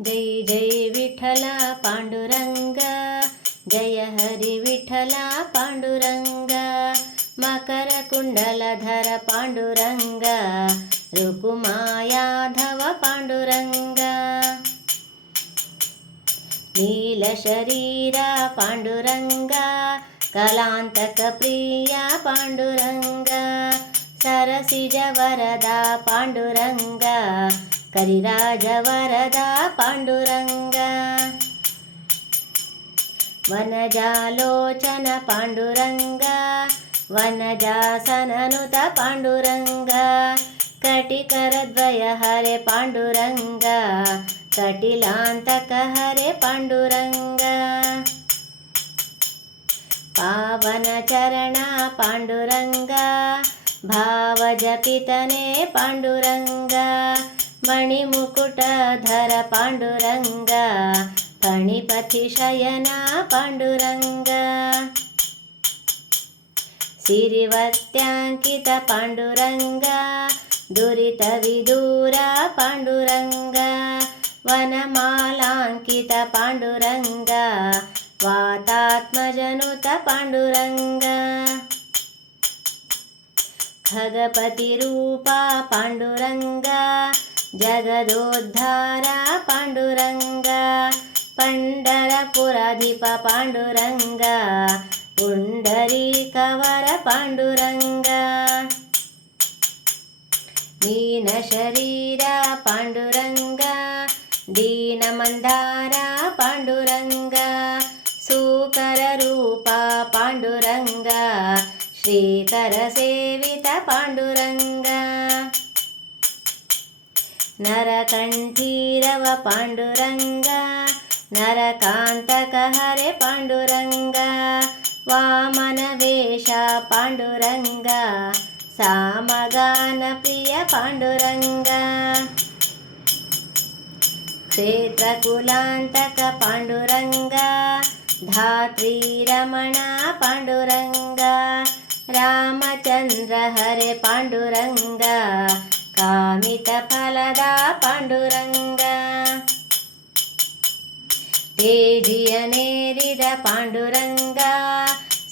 జై జై విఠల పాండురంగ. జయ హరి విఠల పాండురంగ. మకర కుండలధర పాండురంగ. రుకుమాయాధవ పాండురంగ. నీల శరీర పాండురంగ. కళాంతక ప్రియ పాండురంగ. సరసిజ వరద పాండురంగ. కరిరాజ వరద పాండురంగ. వనజాలోచన పాండురంగ వనజాసననుత పాండురంగ కటికరద్వయ హరే పాండురంగ కటిలాంతక హరే పాండురంగ. పావన చరణ పాండురంగ భావజపితనే పాండురంగ मणिमुकुटधर पाण्डुरङ्ग फणिपथिशयना पाण्डुरङ्ग। सिरिवत्याङ्कित पाण्डुरङ्ग दुरितविदूरा पाण्डुरङ्ग वनमालाङ्कित पाण्डुरङ्ग वातात्मजनुत पाण्डुरङ्ग। खगपतिरूपा पाण्डुरङ्ग జగదోద్ధార పాండురంగ పండరపురాధిప పాండురంగ పుండరీ కవర పాండురంగ. దీన శరీర పాండురంగ దీన మందార పాండురంగ సూకర రూప పాండురంగ శ్రీకర సేవిత పాండురంగ. నరకంఠీరవ పాండురంగ నరకాంతక హరే పాండురంగ వామన వేష పాండురంగ సామగాన ప్రియ పాండురంగ. క్షేత్రకులాంతక పాండురంగ ధాత్రీ రమణ పాండురంగ రామచంద్ర హరే పాండురంగ కామిత ಪಾಂಡುರಂಗ ತೇಜಿಯನೇರಿದ ಪಾಂಡುರಂಗ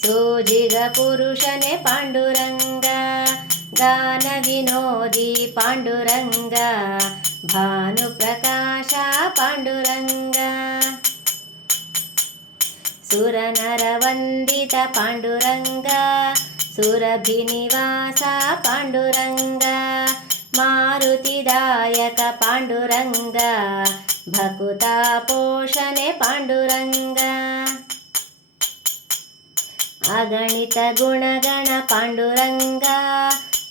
ಸೋಜಿಗ ಪುರುಷನೇ ಪಾಂಡುರಂಗ ಗಾನ ವಿನೋದಿ ಪಾಂಡುರಂಗ ಭಾನುಪ್ರಕಾಶ ಪಾಂಡುರಂಗ ಸುರನರ ವಂದಿತ ಪಾಂಡುರಂಗ ಸುರಭಿನಿವಾಸ ಪಾಂಡುರಂಗ మారుతిదాయక పాండురంగ భకుతా పోషణే పాండురంగ. అగణిత గుణగణ పాండురంగ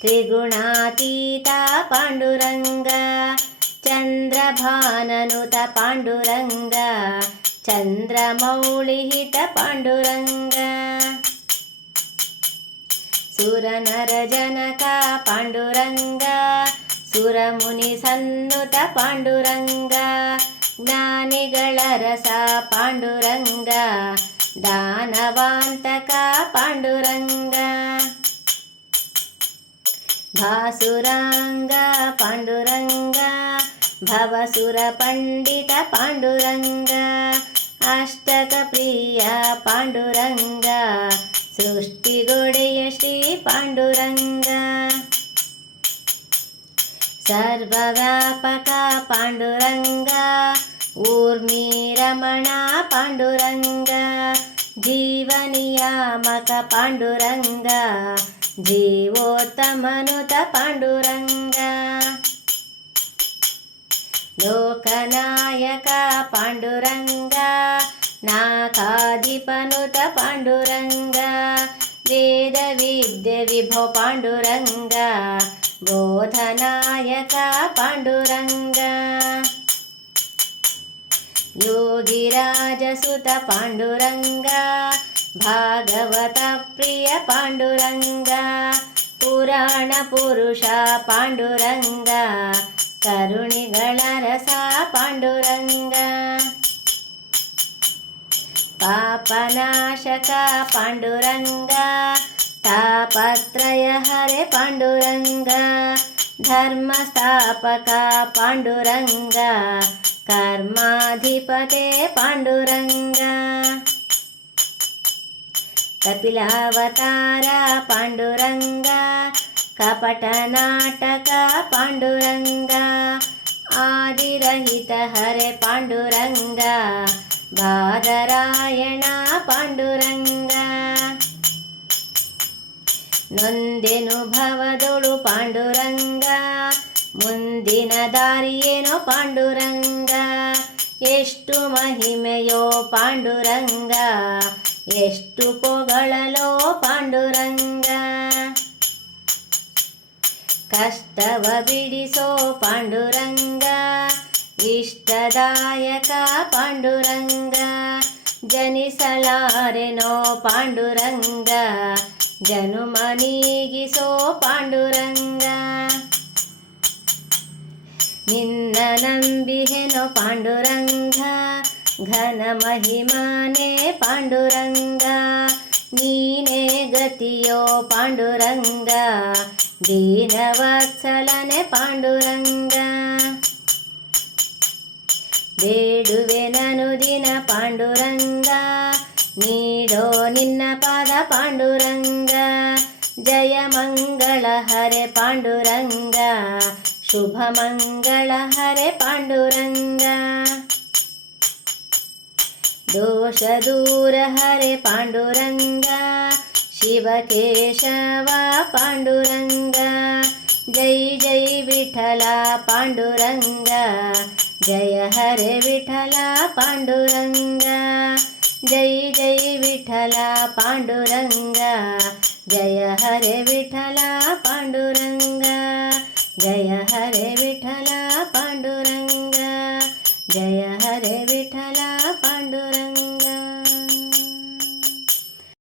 త్రిగుణాతీత పాండురంగ. చంద్రభాననుత పాండురంగ చంద్రమౌళిహిత పాండురంగ. సురనరజనక పాండురంగ ಸುರಮುನಿ ಸನ್ನುತ ಪಾಂಡುರಂಗ ಜ್ಞಾನಿಗಳ ರಸ ಪಾಂಡುರಂಗ ದಾನವಾಂತಕ ಪಾಂಡುರಂಗ ಭಾಸುರಾಂಗ ಪಾಂಡುರಂಗ ಭವಸುರ ಪಂಡಿತ ಪಾಂಡುರಂಗ ಅಷ್ಟಕ ಪ್ರಿಯ ಪಾಂಡುರಂಗ ಸೃಷ್ಟಿಗೊಡೆಯ ಶ್ರೀ ಪಾಂಡುರಂಗ ಸರ್ವವ್ಯಾಪಕ ಪಾಂಡುರಂಗ ಊರ್ಮಿ ರಮಣ ಪಾಂಡುರಂಗ జీవనియామక పాండురంగ జీవోత్తమనుత పాండురంగ లోకనాయక పాండురంగా నాకాధిపనుత పాండురంగ వేద విద్య విభో పాండురంగ బోధనాయక పాండురంగ. యోగిరాజసుత పాండురంగ భాగవత ప్రియ పాండురంగ ಪುರಾಣ ಪುರುಷ ಪಾಂಡುರಂಗ ಕರುಣಿಗಳ ರಸ పాపనాశక పాండురంగ తాపత్రయ హరే పాండురంగ ధర్మస్థాపక పాండురంగ కర్మాధిపతే పాండురంగ. కపిలావతార పాండురంగ కపట నాటక పాండురంగ ఆదిరహిత హరే పాండురంగ ಬಾದರಾಯಣ ಪಾಂಡುರಂಗ ನೊಂದೆನು ಭವದೊಳು ಪಾಂಡುರಂಗ ಮುಂದಿನ ದಾರಿಯೇನೋ ಪಾಂಡುರಂಗ ಎಷ್ಟು ಮಹಿಮೆಯೋ ಪಾಂಡುರಂಗ ಎಷ್ಟು ಪೊಗಳಲೋ ಪಾಂಡುರಂಗ ಕಷ್ಟವ ಬಿಡಿಸೋ ಪಾಂಡುರಂಗ ಇಷ್ಟದಾಯಕ ಪಾಂಡುರಂಗ ಜನಿಸಲಾರೆನೋ ಪಾಂಡುರಂಗ ಜನುಮ ನೀಗಿಸೋ ಪಾಂಡುರಂಗ ನಿನ್ನ ನಂಬಿಹೆನೋ ಪಾಂಡುರಂಗ ಘನ ಮಹಿಮಾನೆ ಪಾಂಡುರಂಗ ನೀನೇ ಗತಿಯೋ ಪಾಂಡುರಂಗ ದೀನವತ್ಸಲನೆ ಪಾಂಡುರಂಗ వేడువెనను దిన పాండురంగా నీడో నిన్న పాద పాండురంగా. జయ మంగళ హరే పాండురంగా శుభ మంగళ హరే పాండురంగా. దోష దూర హరే పాండురంగ శివకేశవ పాండురంగా. జై జై విఠల పాండురంగా. జయ హరే విఠల పాండురంగ. జయ జయ విఠల పాండురంగ. జయ హరే విఠల పాండురంగ. జయ హరే